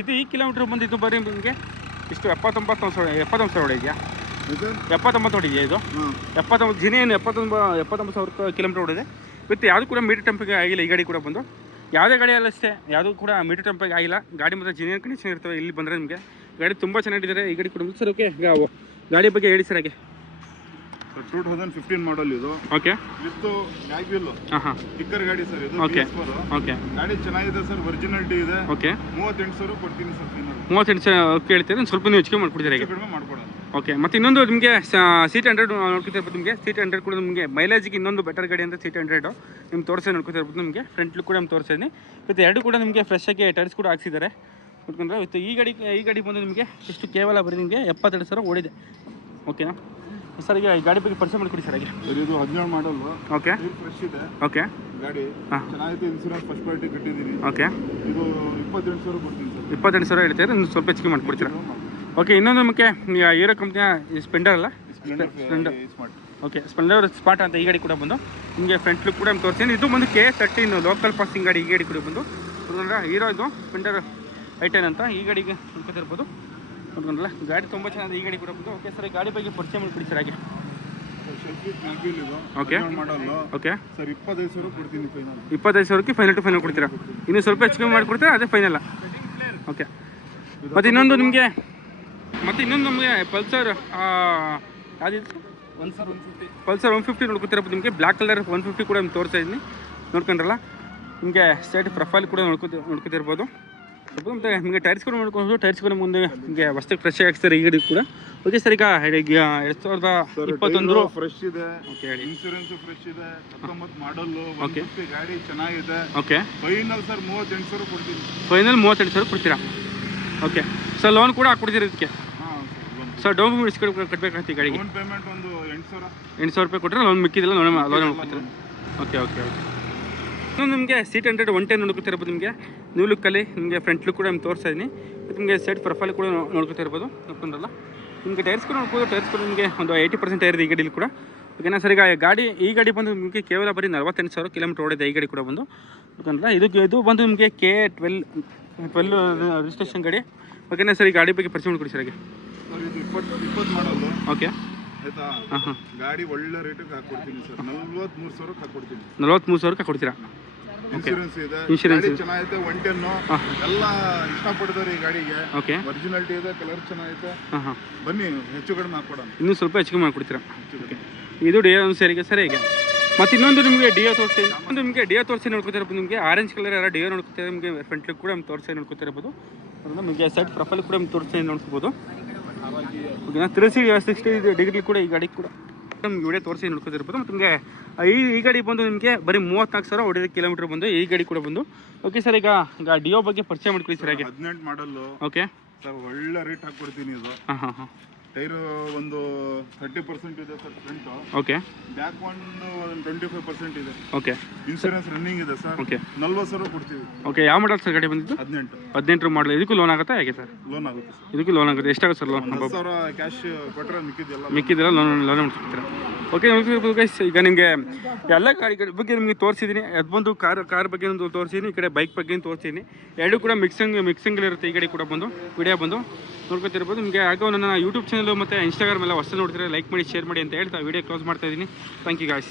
ಇದು ಈ ಕಿಲೋಮೀಟ್ರ್ ಬಂದಿದ್ದು ಬರೀ ನಿಮಗೆ ಇಷ್ಟು ಎಪ್ಪತ್ತೊಂಬತ್ತು ಸಾವಿರ ಎಪ್ಪತ್ತೊಂದು ಸಾವಿರ ಹೊಡಿದೆಯಾ ಎಪ್ಪತ್ತೊಂಬತ್ತು ಹೊಡಿದೆಯಾ ಇದು? ಎಪ್ಪತ್ತೊಂಬತ್ತು ದಿನ ಏನು ಎಪ್ಪತ್ತೊಂಬ ಎಪ್ಪತ್ತೊಂಬತ್ತು ಸಾವಿರ ಕಿಲೋಮೀಟರ್ ಹೊಡಿದೆ ವಿತ್ ಯಾವುದು ಕೂಡ ಮೀಟರ್ ಟೆಂಪಿಗೆ ಆಗಿಲ್ಲ ಈ ಗಾಡಿ ಕೂಡ ಬಂದು. ಯಾವುದೇ ಗಾಡಿಯಲ್ಲ ಅಷ್ಟೇ ಯಾವುದೂ ಕೂಡ ಮೀಟರ್ ಟೆಂಪಿಗೆ ಆಗಿಲ್ಲ. ಗಾಡಿ ಮಾತ್ರ ಜಿನಿಯರ್ ಕಂಡೀಷನ್ ಇರ್ತವೆ ಇಲ್ಲಿ ಬಂದರೆ ನಿಮಗೆ. ಗಾಡಿ ತುಂಬ ಚೆನ್ನಾಗಿದ್ದಾರೆ ಈ ಗಾಡಿ ಕೂಡ ಸರ್ ಓಕೆ ಗಾಡಿ ಬಗ್ಗೆ ಹೇಳಿ ಸರ್ ಹಾಗೆ. ಟೂ ತೌಸಂಡ್ ಫಿಫ್ಟೀನ್ ಮಾಡಲ್ ಇದು. Okay with mag wheel. ಹಾಂ ಹಾಂ ಟಿಕ್ಕರ್ ಗಾಡಿ ಸರ್ ಇದು ಓಕೆ PS4. ಓಕೆ ಗಾಡಿ ಚೆನ್ನಾಗಿದೆ ಸರ್ ಒರಿಜಿನಾಲಿಟಿ ಇದೆ. ಓಕೆ ಮೂವತ್ತೆಂಟು ಸಾವಿರ ಕೊಡ್ತೀನಿ ಸರ್ ಮೂವತ್ತೆಂಟು ಸಾವಿರ ಕೇಳ್ತೀರಿ? ಸ್ವಲ್ಪ ನೀವು ಹೆಚ್ಚಿಗೆ ಮಾಡಿಕೊಡ್ತೀರಾ ಕಡಿಮೆ ಮಾಡ್ಕೊಡೋಣ. ಓಕೆ ಮತ್ತು ಇನ್ನೊಂದು ನಿಮಗೆ ಸೀಟ್ ಹಂಡ್ರೆಡ್ ನೋಡ್ಕೊತಿರ್ಬೋದು ನಿಮಗೆ. ಸೀಟ್ ಹಂಡ್ರೆಡ್ ಕೂಡ ನಿಮಗೆ ಮೈಲೇಜಿಗೆ ಇನ್ನೊಂದು ಬೆಟರ್ ಗಾಡಿ ಅಂತ ಸೀಟ್ ಹಂಡ್ರೆಡು ನಿಮ್ಗೆ ತೋರಿಸಿ ನೋಡ್ಕೊತಿರ್ಬೋದು ನಿಮಗೆ. ಫ್ರಂಟ್ಲು ಕೂಡ ನಿಮ್ಗೆ ತೋರಿಸಿದ್ದೀನಿ ಮತ್ತು ಎರಡು ಕೂಡ ನಿಮಗೆ ಫ್ರೆಶ್ ಆಗಿ ಟೈರ್ಸ್ ಕೂಡ ಹಾಕ್ಸಿದ್ದಾರೆ. ನೋಡ್ಕೊಂಡ್ರೆ ಇವತ್ತು ಈ ಗಾಡಿ ಈ ಗಾಡಿ ಬಂದು ನಿಮಗೆ ಎಷ್ಟು ಕೇವಲ ಬರೀ ನಿಮಗೆ ಎಪ್ಪತ್ತೆರಡು ಸಾವಿರ ಓಡಿದೆ. ಓಕೆನಾ ಸರ್ ಈಗ ಈ ಗಾಡಿ ಬಗ್ಗೆ ಪರಿಚಯ ಮಾಡಿಕೊಡಿ ಸರ್ ಹಾಗೆ. ಇದು ಹದಿನೇಳು ಮಾಡಲ್ ಓಕೆ ಫ್ರೆಶ್ ಇದೆ. ಓಕೆ ಗಾಡಿ ಹಾ. ಚೆನ್ನಾಗಿದೆ ಇನ್ಸೂರೆನ್ಸ್ ಫಸ್ಟ್ ಪಾರ್ಟಿ ಕಟ್ಟಿದ್ದೀನಿ ಓಕೆ ಇದು ಇಪ್ಪತ್ತೆಂಟು ಸಾವಿರ ಕೊಡ್ತೀನಿ ಸರ್. ಇಪ್ಪತ್ತೆಂಟು ಸಾವಿರ ಹೇಳ್ತೀರಾ ಸ್ವಲ್ಪ ಹೆಚ್ಚಿಗೆ ಮಾಡಿಕೊಡ್ತೀರಾ? ಓಕೆ ಇನ್ನೊಂದು ನಮಗೆ ಹೀರೋ ಕಂಪ್ನಿಯ ಸ್ಪೆಂಡರ್ ಅಲ್ಲ? ಸ್ಪೆಂಡರ್ ಓಕೆ ಸ್ಪೆಂಡರ್ ಸ್ಪಾಟ್ ಅಂತ ಈ ಗಾಡಿ ಕೂಡ ಬಂದು ನಿಮಗೆ ಫ್ರಂಟ್ ಲುಕ್ ಕೂಡ ತೋರಿಸ್ತೀನಿ. ಇದು ಬಂದು ಕೆ ತರ್ಟೀನ್ ಲೋಕಲ್ ಪಾಸಿಂಗ್ ಗಾಡಿ ಈ ಗಾಡಿ ಕೂಡ ಬಂದು. ನೋಡ್ಕೊಂಡ್ರೆ ಹೀರೋ ಇದು ಸ್ಪೆಂಡರ್ ಐಟೆನ್ ಅಂತ ಈ ಗಾಡಿಗೆ ನೋಡ್ಕೊತಿರ್ಬೋದು. ನೋಡ್ಕೊಂಡ್ರಲ್ಲ ಗಾಡಿ ತುಂಬ ಚೆನ್ನಾಗಿದೆ ಈ ಗಾಡಿ ಕೂಡ ಬಂದು. ಓಕೆ ಸರ್ ಗಾಡಿ ಬಗ್ಗೆ ಪರಿಚಯ ಮಾಡಿಕೊಡಿ ಸರ್ ಹಾಗೆ. ಓಕೆ ಓಕೆ ಸರ್ ಇಪ್ಪತ್ತೈದು ಸಾವಿರ ಕೊಡ್ತೀನಿ ಫೈನಲ್ ಇಪ್ಪತ್ತೈದು ಸಾವಿರಕ್ಕೆ ಫೈನಲ್ ಟು ಫೈನಲ್ ಕೊಡ್ತೀರಾ? ಇನ್ನು ಸ್ವಲ್ಪ ಹೆಚ್ಚು ಕಮ್ಮಿ ಮಾಡಿಕೊಡ್ತೀರಾ? ಅದೇ ಫೈನಲ್ ಓಕೆ ಮತ್ತೆ ಇನ್ನೊಂದು ನಿಮಗೆ ಮತ್ತು ಇನ್ನೊಂದು ನಮಗೆ Pulsar ಯಾವ್ದಿತ್ತು one sir one fifty Pulsar one fifty ನೋಡ್ಕೊತಿರಪ್ಪ ನಿಮಗೆ? ಬ್ಲಾಕ್ ಕಲರ್ ಒನ್ ಫಿಫ್ಟಿ ಕೂಡ ನಿಮ್ಗೆ ತೋರಿಸ್ತಾ ಇದ್ದೀನಿ. ನೋಡ್ಕೊಂಡ್ರಲ್ಲ? ನಿಮಗೆ ಸೈಡ್ ಪ್ರೊಫೈಲ್ ಕೂಡ ನೋಡ್ಕೊತಿ ನೋಡ್ಕೊತಿರ್ಬೋದು. ಮತ್ತೆ ನಿಮಗೆ ಟೈರ್ಸ್ ಕೂಡ ನೋಡ್ಕೊಂಡು ಟೈರ್ಸ್ ಕೂಡ ಮುಂದೆ ನಿಮಗೆ ವಸ್ತು ಫ್ರೆಶ್ ಹಾಕ್ಸ್ತಾರೆ ಈ ಗಾಡಿ ಕೂಡ. ಓಕೆ ಸರ್ ಈಗ ಎರಡು ಸಾವಿರದ ಇಪ್ಪತ್ತೊಂದು ಫ್ರೆಶ್ ಇದೆ. ಓಕೆ ಇನ್ಸೂರೆನ್ಸ್ ಫ್ರೆಶ್ ಇದೆ. ಹತ್ತೊಂಬತ್ತು ಮಾಡಲ್ಲು ಓಕೆ ಗಾಡಿ ಚೆನ್ನಾಗಿದೆ. ಓಕೆ ಫೈನಲ್ ಸರ್ ಮೂವತ್ತೆಂಟು ಸಾವಿರ ಕೊಡ್ತೀನಿ. ಫೈನಲ್ ಮೂವತ್ತೆಂಟು ಸಾವಿರ ಕೊಡ್ತೀರಾ? ಓಕೆ ಸರ್ ಲೋನ್ ಕೂಡ ಹಾಕ್ಕೊಡ್ತೀರಾ ಇದಕ್ಕೆ? ಸರ್ ಡೌನ್ ಪೇಮೆಂಟ್ ಇಸ್ಕೊಂಡು ಈ ಗಾಡಿಗೆ? ಪೇಮೆಂಟ್ ಒಂದು ಎಂಟು ಸಾವಿರ. ಎಂಟು ಸಾವಿರ ರೂಪಾಯಿ ಕೊಟ್ಟರೆ ಲೋನ್ ಮಿಕ್ಕಿದಿಲ್ಲ ಲೋನ್ ಲೋನ್ ಮಾಡ್ಕೊತೀರಾ ಓಕೆ ಓಕೆ ಓಕೆ. ಇನ್ನೊಂದು ನಿಮಗೆ ಸೀಟ್ ಹಂಡ್ರೆಡ್ ಒನ್ ಟೆನ್ ನೋಡ್ಕೊತಿರ್ಬೋದು ನಿಮಗೆ. ನ್ಯೂ ಲುಕ್ಕಲ್ಲಿ ನಿಮಗೆ ಫ್ರಂಟ್ ಲುಕ್ ಕೂಡ ನಿಮ್ಗೆ ತೋರಿಸ್ತಾ ಇದ್ದೀನಿ ಮತ್ತು ನಿಮಗೆ ಸೈಡ್ ಪ್ರೊಫೈಲ್ ಕೂಡ ನೋಡ್ಕೊತಾ ಇರ್ಬೋದು ನೋಡ್ಕೊಂಡ್ರಲ್ಲ ನಿಮಗೆ ಟೈರ್ಸ್ ಕೂಡ ನೋಡ್ಬೋದು ಟೈರ್ಸ್ ಕೂಡ ನಿಮಗೆ ಒಂದು ಏಯ್ಟಿ ಪರ್ಸೆಂಟ್ ಟೈರ್ ಈ ಗಾಡಿಲಿ ಕೂಡ. ಓಕೆನಾ ಸರಿ ಈಗ ಗಾಡಿ ಈ ಗಾಡಿ ಬಂದು ನಿಮಗೆ ಕೇವಲ ಬರೀ ನಲವತ್ತೆಂಟು ಸಾವಿರ ಕಿಲೋಮೀಟರ್ ಓಡಿದೆ ಈ ಗಾಡಿ ಕೂಡ ಬಂದು. ಓಕೆನಲ್ಲ ಇದು ಇದು ಬಂದು ನಿಮಗೆ ಕೆ ಟ್ವೆಲ್ ಟ್ವೆಲ್ ರಿಜಿಸ್ಟ್ರೇಷನ್ ಗಾಡಿ. ಓಕೆನಾ ಸರಿ ಈ ಗಾಡಿ ಬಗ್ಗೆ ಪರಿಚಯ ಮಾಡಿಕೊಡಿ ಸರ್ ಹಾಗೆ. ಇಪ್ಪತ್ತು ಇಪ್ಪತ್ತು ಮಾಡಲ್ಲ ಓಕೆ ಆಯ್ತಾ? ಹಾಂ ಹಾಂ. ಗಾಡಿ ಒಳ್ಳೆ ರೇಟಿಗೆ ಹಾಕೊಡ್ತೀನಿ ಸರ್. ನಲ್ವತ್ಮೂರು ಸಾವಿರಕ್ಕೆ ಹಾಕೊಡ್ತೀನಿ. ಸಾವಿರಕ್ಕೆ ಇನ್ಶೂರೆನ್ಸ್ ಇದೆ. Insurance ಗಾಡಿ ಇದೆ. ಚೆನ್ನಾಗೈತೆ ಒನ್ ಟೆನ್ನು ಹಾ. ಎಲ್ಲ ಇಷ್ಟಪಡ್ತಾರೆ ಈ ಗಾಡಿಗೆ. ಓಕೆ ಒರಿಜಿನಾಲಿಟಿ ಇದೆ ಕಲರ್ ಚೆನ್ನಾಗೈತೆ. ಹಾಂ ಹಾಂ. ಬನ್ನಿ ಹೆಚ್ಚು ಕಡಿಮೆ ಹಾಕೊಡೋಣ. ಇನ್ನೂ ಸ್ವಲ್ಪ ಮಾಡಿಕೊಡ್ತೀರಾ ಹೆಚ್ಚು ಕಡಿಮೆ. ಇದು ಡಿ ಒಂದು ಸೇರಿಗೆ ಸರಿ ಈಗ. ಮತ್ತು ಇನ್ನೊಂದು ನಿಮಗೆ ಡಿಯೋ ತೋರಿಸಿ. ಒಂದು ನಿಮಗೆ ಡಿಯೋ ತೋರಿಸಿ ನೋಡ್ಕೊತಿರಬಹುದು ನಿಮಗೆ ಆರೆಂಜ್ ಕಲರ್ ಯಾರು ಡಿಯೋ ನೋಡ್ಕೊತಾರೆ ನಿಮಗೆ ಫ್ರಂಟ್ ಲುಕ್ ಕೂಡ ತೋರಿಸಿ ನೋಡ್ಕೊತಿರ್ಬೋದು ಅದನ್ನು ನಿಮಗೆ ಸೈಡ್ ಪ್ರೊಫೈಲ್ ಕೂಡ ನಿಮ್ಗೆ ತೋರಿಸಿ ನೋಡ್ಕೋಬೋದು. ಓಕೆನಾ? ತ್ರೀ ಸಿಕ್ಸ್ಟಿ ಡಿಗ್ರಿ ಕೂಡ ಈ ಗಾಡಿ ಕೂಡ. ನಿಮ್ಗೆ ವಿಡಿಯೋ ತೋರಿಸಿ ನೋಡ್ಕೊತಿರ್ಬೋದು ಮತ್ತು ನಿಮಗೆ ಈ ಈ ಗಾಡಿ ಬಂದು ನಿಮಗೆ ಬರೀ ಮೂವತ್ನಾಲ್ಕು ಸಾವಿರ ಹೊಡೆದ ಕಿಲೋಮೀಟರ್ ಬಂದು ಈ ಗಾಡಿ ಕೂಡ ಬಂದು. ಓಕೆ ಸರ್ ಈಗ ಈಗ ಡಿಯೋ ಬಗ್ಗೆ ಪರಿಚಯ ಮಾಡ್ಕೊಳ್ಳಿ ಸರ್ ಹಾಗೆ. ಹದಿನೆಂಟು ಮಾಡಲ್ಲು. ಓಕೆ. ಸರ್ ಒಳ್ಳೆ ರೇಟ್ ಹಾಕ್ಕೊಡ್ತೀನಿ ಇದು. ಹಾಂ ಹಾಂ ಹಾಂ. ಟೈರು ಒಂದು ಥರ್ಟಿ ಪರ್ಸೆಂಟ್ ಇದೆ ಸರ್ ಫ್ರಂಟು ಓಕೆ ಬ್ಯಾಕ್ ಒಂದು ಟ್ವೆಂಟಿ ಫೈವ್ ಪರ್ಸೆಂಟ್ ಇದೆ. ಓಕೆ ಇನ್ಸೂರೆನ್ಸ್ ರನ್ನಿಂಗ್ ಇದೆ ಸರ್. ಓಕೆ ನಲ್ವತ್ತು ಸಾವಿರ ಕೊಡ್ತೀವಿ. ಓಕೆ ಯಾವ ಮಾಡಲ್ ಸರ್ ಗಾಡಿ ಬಂದಿದ್ದು? ಹದಿನೆಂಟು. ಹದಿನೆಂಟು ಮಾಡಲ್ ಇದಕ್ಕೂ ಲೋನ್ ಆಗುತ್ತಾ ಹೇಗೆ ಸರ್? ಲೋನ್ ಆಗುತ್ತೆ ಸರ್. ಇದಕ್ಕೂ ಲೋನ್ ಆಗುತ್ತೆ. ಎಷ್ಟಾಗುತ್ತೆ ಸರ್ ಲೋನ್ ಹತ್ತು ಸಾವಿರ ಕ್ಯಾಶ್ ಕೊಟ್ಟರೆ ಮಿಕ್ಕಿದ್ದೆಲ್ಲ ಮಿಕ್ಕಿದ್ದೆಲ್ಲ ಲೋನ್ ಲೋನ್ ಮಾಡ್ಕೊಡ್ತೀರಾ ಓಕೆ ಈಗ ನಿಮಗೆ ಎಲ್ಲ ಗಾಡಿಗಳ ಬಗ್ಗೆ ನಿಮಗೆ ತೋರಿಸಿದ್ದೀನಿ ಅದು ಬಂದು ಕಾರ್ ಕಾರ್ ಬಗ್ಗೆ ತೋರಿಸಿದ್ದೀನಿ ಈ ಕಡೆ ಬೈಕ್ ಬಗ್ಗೆ ತೋರಿಸಿದ್ದೀನಿ ಎರಡು ಕೂಡ ಮಿಕ್ಸಿಂಗ್ ಮಿಕ್ಸಿಂಗ್ಗಳಿರುತ್ತೆ ಈ ಕಡೆ ಕೂಡ ಬಂದು ವಿಡಿಯೋ ಬಂದು. ನೋಡ್ಕೊತಿರ್ಬೋದು ನಿಮಗೆ ಆಗೋ ನನ್ನ ಯೂಟ್ಯೂಬ್ ಚಾನಲ್ ಮತ್ತು ಇನ್ಸ್ಟಾಗ್ರಾಮ್ ಎಲ್ಲ ಹೊಸ ನೋಡ್ತೀರಾ ಲೈಕ್ ಮಾಡಿ ಶೇರ್ ಮಾಡಿ ಅಂತ ಹೇಳ್ತಾ ವಿಡಿಯೋ ಕ್ಲೋಸ್ ಮಾಡ್ತಾ ಇದ್ದೀನಿ. Thank you guys